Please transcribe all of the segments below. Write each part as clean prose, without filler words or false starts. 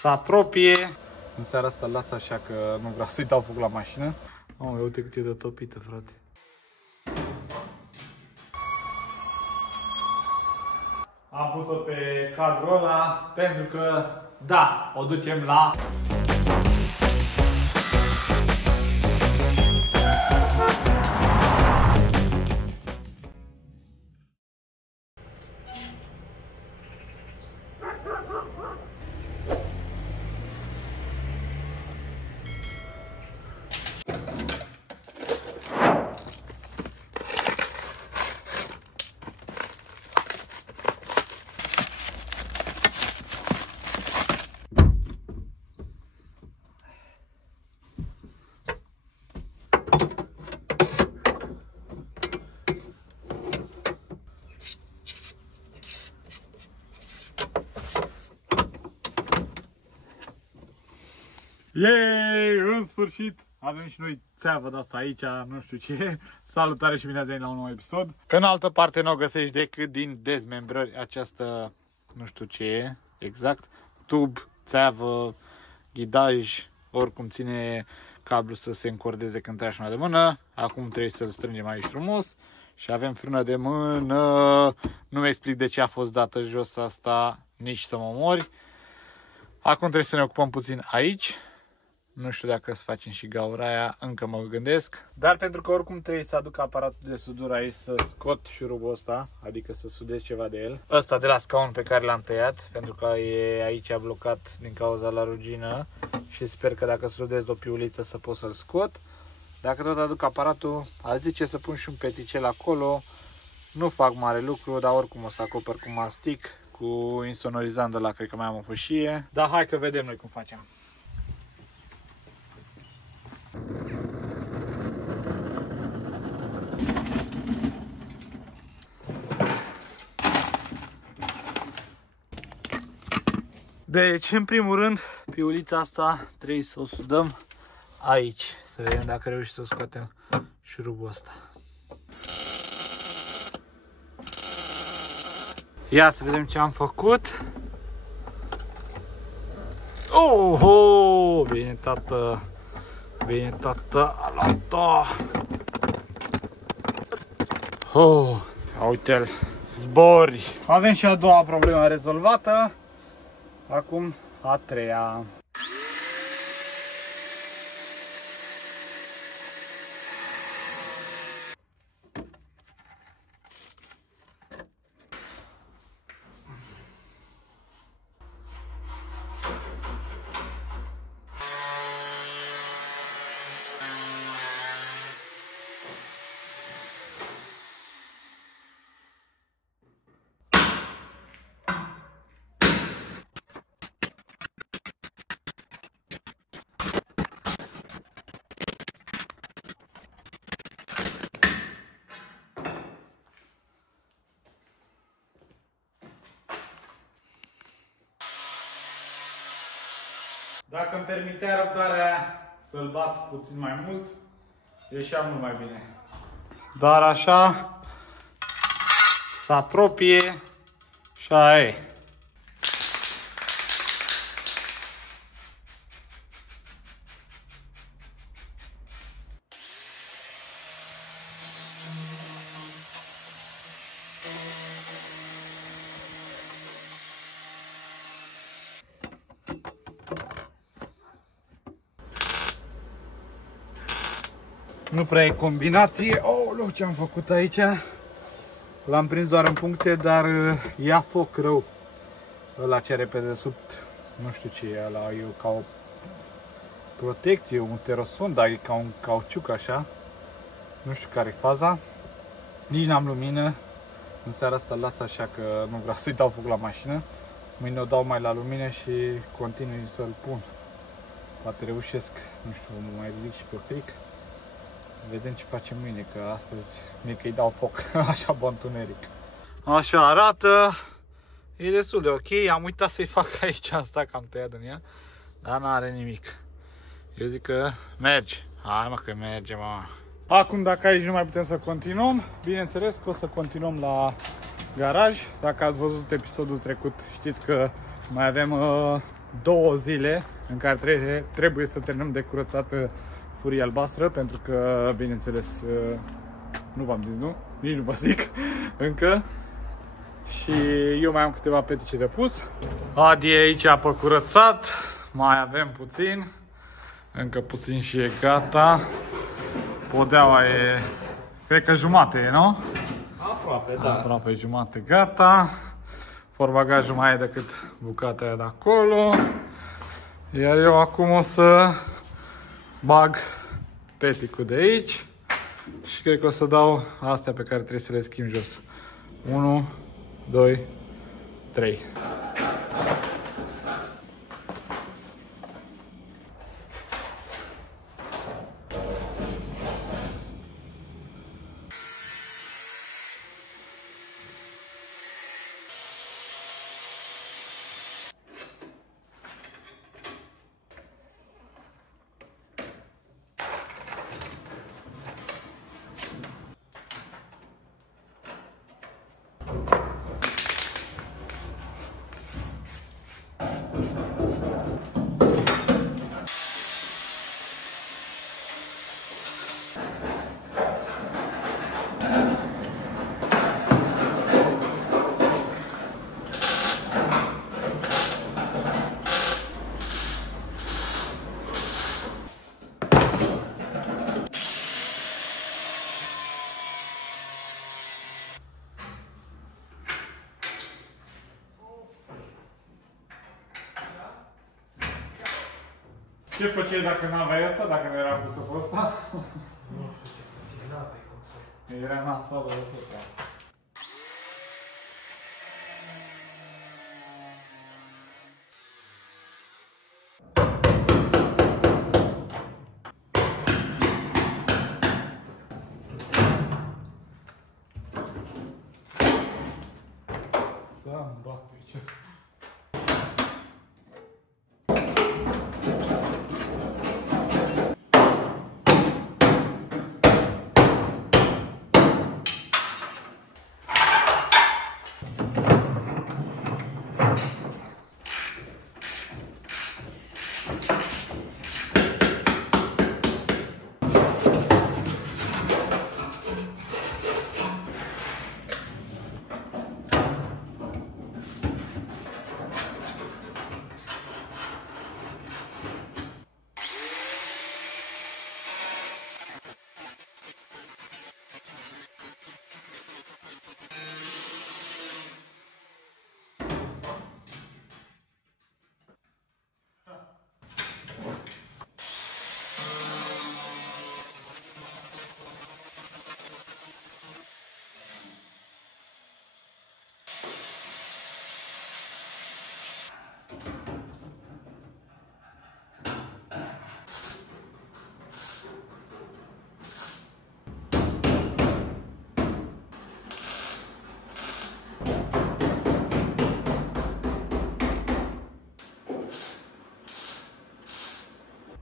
se apropie. În seara asta las așa că nu vreau să-i dau foc la mașină. Oh, uite cât e de topită, frate. Am pus-o pe cadrul ăla pentru că, da, o ducem la... Yay! În sfârșit avem și noi țeavă de asta aici, nu știu ce. Salutare și bine ați venit la un nou episod. În altă parte nu o găsești decât din dezmembrări această, nu știu ce e exact, tub, țeavă, ghidaj, oricum ține cablu să se încordeze când tragi frâna de mână. Acum trebuie să-l strângem aici frumos. Și avem frână de mână. Nu-mi explic de ce a fost dată jos asta, nici să mă mori. Acum trebuie să ne ocupăm puțin aici. Nu știu dacă să facem și gaura aia, încă mă gândesc. Dar pentru că oricum trebuie să aduc aparatul de sudură aici, să scot șurubul ăsta, adică să sudez ceva de el. Ăsta de la scaun pe care l-am tăiat, pentru că e aici blocat din cauza la rugină. Și sper că dacă sudez o piuliță să pot să-l scot. Dacă tot aduc aparatul, aș zice să pun și un peticel acolo. Nu fac mare lucru, dar oricum o să acopăr cu mastic, cu insonorizant de la, cred că mai am o fâșie. Dar hai că vedem noi cum facem. Deci, în primul rând, piulița asta trebuie să o sudăm aici. Să vedem dacă reușim să scoatem șurubul ăsta. Ia să vedem ce am făcut. Oh, bine, tată. Bine, tată, a luat-o. Oh, uite-l. Zbori. Avem și a doua problemă rezolvată. Acum a treia. Dacă îmi permitea răbdarea să-l bat puțin mai mult, ieșea mult mai bine. Dar așa se apropie și aia e. Nu prea e combinație. Oh, ce am făcut aici? L-am prins doar în puncte, dar ia foc rău. Ăla ce are pe desubt, nu știu ce e ăla, e ca o protecție, un terosond, dar e ca un cauciuc așa. Nu știu care e faza. Nici n-am lumină. În seara asta las așa că nu vreau să-i dau foc la mașină. Mâine o dau mai la lumină și continui să-l pun. Poate reușesc, nu știu, mă mai ridic și pe cric. Vedem ce facem mâine, că astăzi mie că îi dau foc, așa bă întuneric. Așa arată, e destul de ok, am uitat să-i fac aici asta, că am tăiat din ea, dar n-are nimic. Eu zic că merge, hai mă că merge, mă. Acum dacă aici nu mai putem să continuăm, bineînțeles că o să continuăm la garaj. Dacă ați văzut episodul trecut, știți că mai avem 2 zile în care trebuie să terminăm de curățat furia albastră, pentru că, bineînțeles, nu v-am zis, nu? Nici nu vă zic încă. Și eu mai am câteva petice de pus. Adi e aici pe curățat, mai avem puțin, încă puțin și e gata. Podeaua e, cred că jumate e, nu? Aproape, da. Aproape jumate gata. Portbagajul mai e decât bucata aia de acolo. Iar eu acum o să bag peticul de aici și cred că o să dau astea pe care trebuie să le schimb jos. 1, 2, 3. Ce făceai dacă nu aveai asta, dacă nu era pusă pe ăsta? Nu știu ce face, n-aveai cum să... Era nasală de tot. Să-mi bag picior.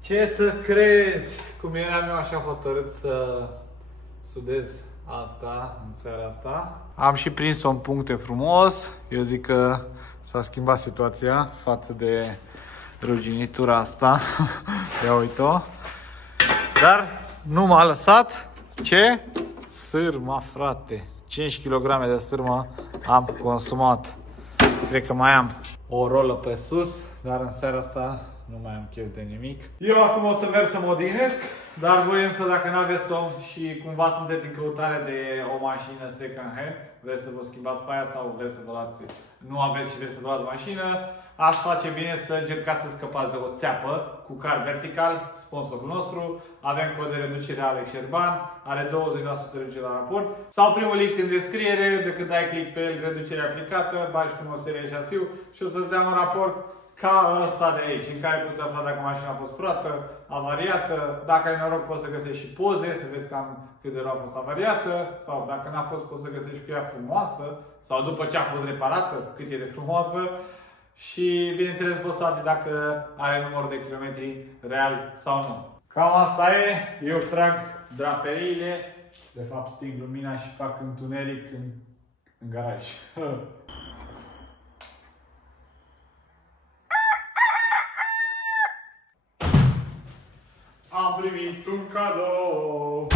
Ce să crezi? Cum eram eu așa hotărât să sudez asta în seara asta. Am și prins-o în puncte frumos. Eu zic că s-a schimbat situația față de ruginitura asta. Ia uite-o. Dar nu m-a lăsat. Ce? Sârma, frate. 5 kg de sârmă am consumat. Cred că mai am o rolă pe sus, dar în seara asta nu mai am chef de nimic. Eu acum o să merg să mă odihnesc, dar voi însă, dacă nu aveți somn și cumva sunteți în căutare de o mașină second hand, vreți să vă schimbați pe aia sau vreți să vă luați, nu aveți și vreți să vă luați mașină, aș face bine să încercați să scăpați de o țeapă cu car vertical, sponsorul nostru. Avem cod de reducere Alex Șerban, are 20% reducere la raport. Sau primul link în descriere, de când dai click pe el, reducere aplicată, bagi frumos serie șasiu și o să-ți dea un raport ca ăsta de aici, în care poți afla dacă mașina a fost furată, avariată, dacă ai noroc poți să găsești și poze, să vezi cam cât de rău a fost avariată, sau dacă n-a fost poți să găsești cu ea frumoasă, sau după ce a fost reparată, cât e de frumoasă. Și bineînțeles poți să afli dacă are număr de kilometri real sau nu. Cam asta e, eu trag draperiile, de fapt sting lumina și fac întuneric în garaj. am primit un cadou.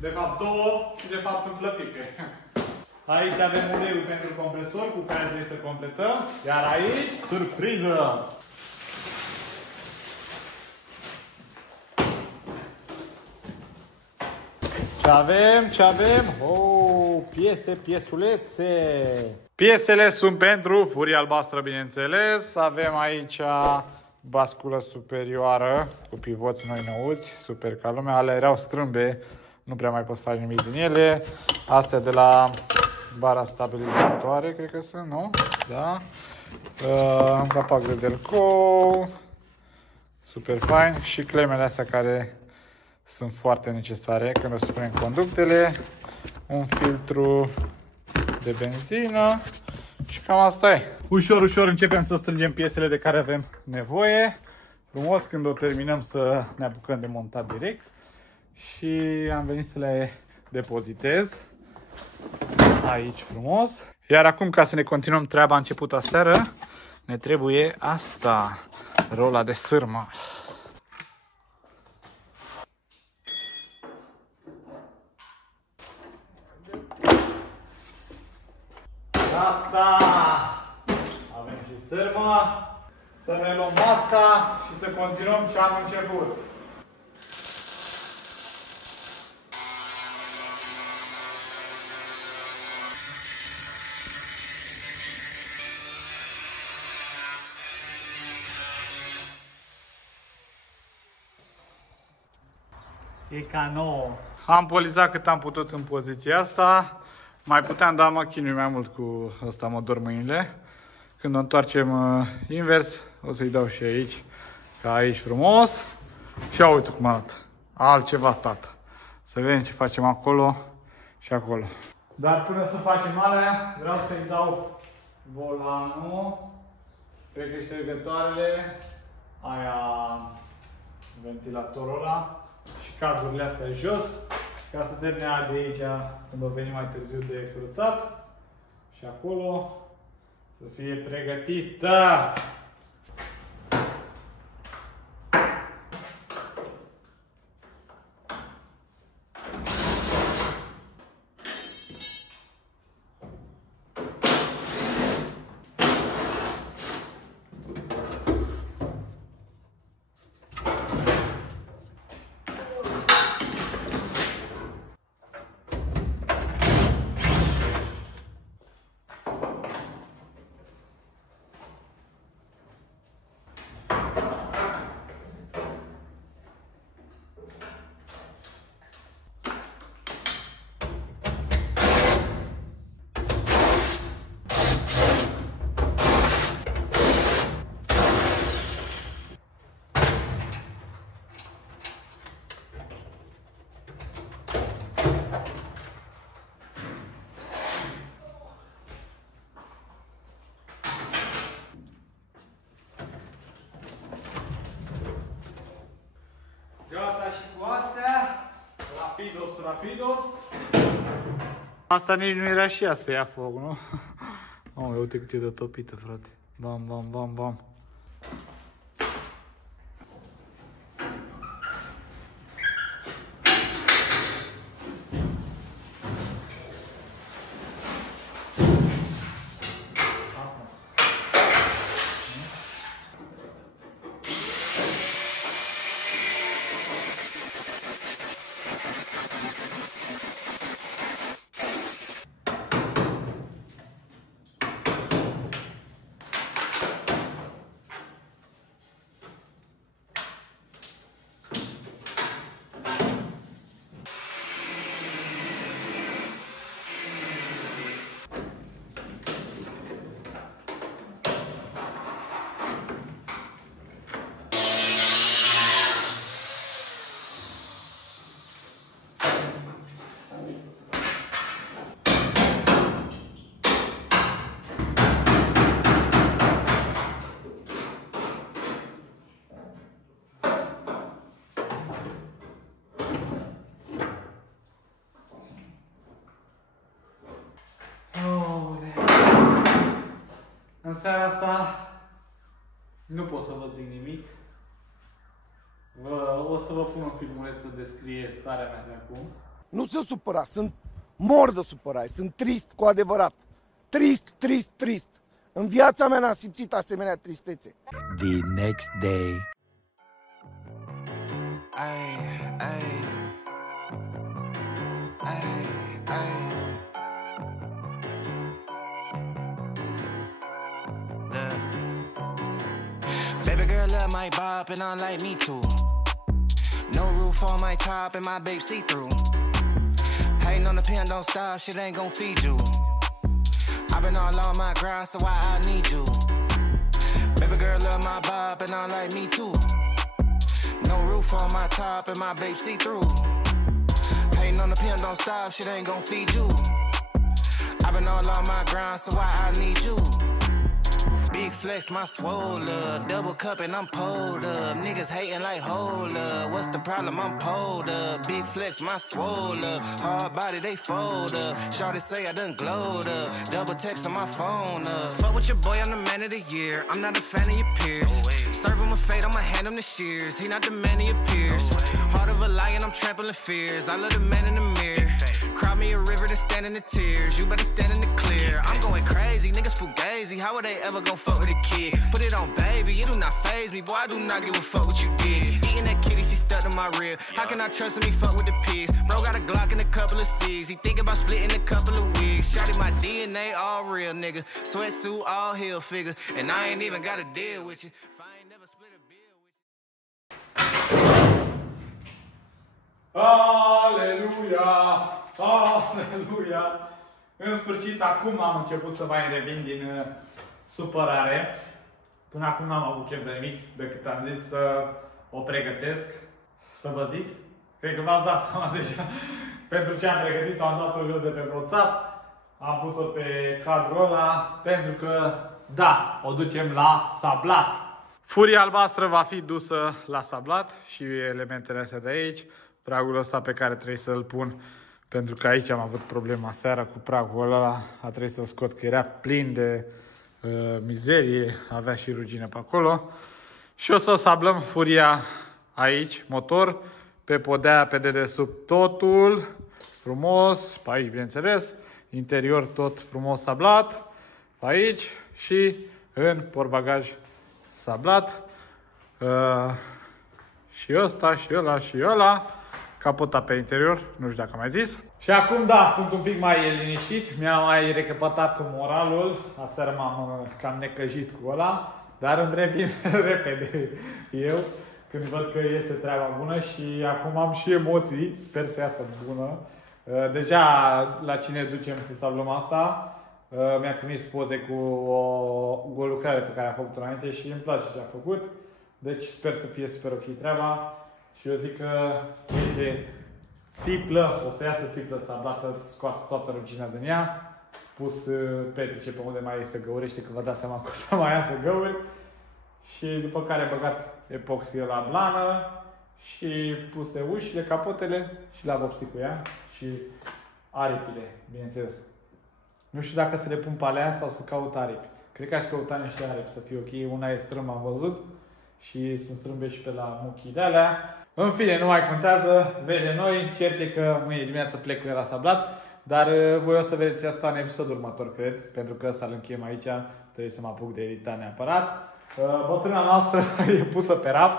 De fapt două și de fapt sunt plătite. Aici avem uleiul pentru compresor cu care trebuie să completăm. Iar aici, surpriză! Ce avem? Oh, piesulețe! Piesele sunt pentru furia albastră, bineînțeles. Avem aici basculă superioară cu pivoți noi nouți, super ca lumea. Ale erau strâmbe, nu prea mai poți face nimic din ele. Astea de la bara stabilizatoare, cred că sunt, nu? Da. Un capac de Delco, super fain. Și clemele astea care sunt foarte necesare când o să punem conductele. Un filtru de benzină și cam asta e. Ușor, ușor începem să strângem piesele de care avem nevoie. Frumos, când o terminăm să ne apucăm de montat direct. Și am venit să le depozitez aici frumos. Iar acum, ca să ne continuăm treaba începută aseară, ne trebuie asta, rola de sârmă. Gata! Avem și sârmă. Să ne luăm masca și să continuăm ce am început. E ca nouă. Am polizat cât am putut în poziția asta. Mai puteam, dar mă chinui mai mult cu ăsta, mă dor mâinile. Când o întoarcem invers, o să-i dau și aici, ca aici frumos. Și ia uite cum arată. Altceva, tată. Să vedem ce facem acolo și acolo. Dar până să facem alea, vreau să-i dau volanul, cred că ștergătoarele, aia, ventilatorul ăla și caburile astea jos, ca să termine de aici când o veni mai târziu de curățat. Și acolo să fie pregătită. Gata și cu astea. Rapidos, rapidos. Asta nici nu era și ea să ia foc, nu? Oh, uite cât e de topită, frate. Bam, bam, bam, bam. În seara asta nu pot să vă zic nimic. O să vă pun un filmuleț să descrie starea mea de acum. Nu sunt supărat, sunt mor de supărare, sunt trist cu adevărat. Trist, trist, trist. În viața mea n-am simțit asemenea tristețe. The next day. Baby girl love my bop and I like me too. No roof on my top and my babe see through. Hating on the pen, don't stop, shit ain't gon' feed you. I've been all on my grind, so why I need you? Baby girl love my bop and I like me too. No roof on my top and my babe see through. Hating on the pen, don't stop, shit ain't gon' feed you. I've been all on my grind, so why I need you? Big flex, my swole up. Double cup and I'm pulled up. Niggas hating like hold up. What's the problem? I'm pulled up. Big flex, my swole up. Hard body, they fold up. Shawty say I done glowed up. Double text on my phone up. Fuck with your boy, I'm the man of the year. I'm not a fan of your peers. Serve him a fate, I'ma hand him the shears. He not the man of your peers. Heart of a lion, I'm trampling fears. I love the man in the mirror. Cry me a river to stand in the tears. You better stand in the clear. I'm going crazy, niggas fugazi. How would they ever gon' fuck with a kid? Put it on, baby, it do not faze me. Boy, I do not give a fuck what you did. Eating that kitty, she stuck to my rib. How can I trust him? He fuck with the pigs. Bro got a Glock and a couple of C's. He think about splitting a couple of wigs. Shotty my DNA all real, nigga. Sweatsuit all heel figure. And I ain't even got a deal with you. If I ain't never split a bill with you. Aleluia! Aleluia! În sfârșit, acum am început să mai revin din supărare. Până acum n-am avut chef de nimic, decât am zis să o pregătesc, să vă zic. Cred că v-ați dat seama deja pentru ce am pregătit-o, am dat-o jos de pe WhatsApp, am pus-o pe cadrul ăla, pentru că, da, o ducem la sablat. Furia albastră va fi dusă la sablat și elementele astea de aici, pragul ăsta pe care trebuie să-l pun, pentru că aici am avut problema seara cu pragul ăla, a trebuit să-l scot, că era plin de mizerie, avea și rugină pe acolo. Și o să sablăm furia aici, motor, pe podea, pe dedesubt totul, frumos, pe aici bineînțeles, interior tot frumos sablat, pe aici și în portbagaj sablat. Și ăsta, și ăla, și ăla. Capota pe interior, nu știu dacă am mai zis. Și acum, da, sunt un pic mai liniștit. Mi-a mai recăpătat moralul. Aseară m-am cam necăjit cu ăla. Dar îmi revin repede eu când văd că iese treaba bună. Și acum am și emoții. Sper să iasă bună. Deja la cine ducem să sablăm asta, mi-a trimis poze cu o lucrare pe care a făcut-o înainte și îmi place ce a făcut. Deci sper să fie super ok treaba. Și eu zic că este țiplă, o să iasă țiplă sablată, scoasă toată rugina din ea, pus petice pe unde mai se găurește, că vă dați seama că o să mai iasă găuri. Și după care băgat epoxie la blană și puse ușile, capotele și la vopsi cu ea și aripile, bineînțeles. Nu știu dacă să le pun pe alea sau să caut aripi. Cred că aș căuta niște aripi să fie ok. Una e strâmbă, am văzut, și sunt strâmbe și pe la muchii de alea. În fine, nu mai contează, vede noi, cert e că mâine dimineață plec cu el la sablat, dar voi o să vedeți asta în episodul următor, cred, pentru că ăsta îl încheiem aici, trebuie să mă apuc de editat neapărat. Bătrâna noastră e pusă pe raft,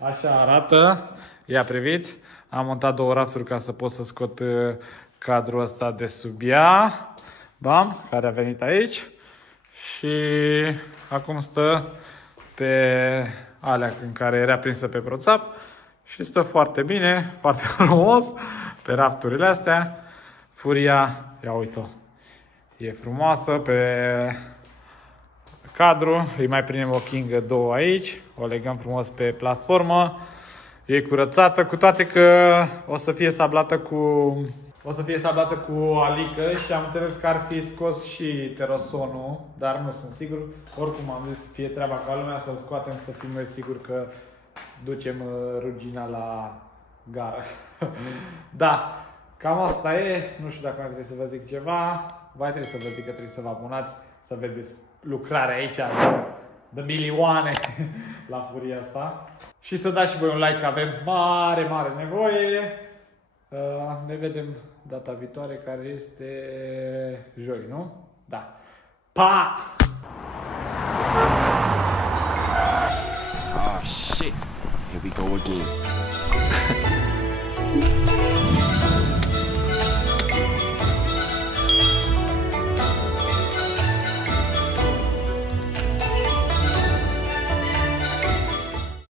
așa arată, ia priviți, am montat două rafturi ca să pot să scot cadrul ăsta de sub ea, bam, care a venit aici și acum stă pe alea în care era prinsă pe WhatsApp. Și stă foarte bine, foarte frumos pe rafturile astea. Furia, ia uite-o, e frumoasă pe cadru. Îi mai prindem o kingă două aici, o legăm frumos pe platformă. E curățată, cu toate că o să fie sablată cu alică și am înțeles că ar fi scos și terosonul, dar nu sunt sigur. Oricum am zis, fie treaba ca lumea, să-l scoatem, să fim noi siguri că ducem rugina la gară. Da, cam asta e. Nu știu dacă mai trebuie să vă zic ceva. Vai trebui să vă zic că trebuie să vă abonați, să vedeți lucrarea aici de milioane la furia asta. Și să dați și voi un like, că avem mare nevoie. Ne vedem data viitoare, care este joi, nu? Da. Pa! Oh shit, here we go again.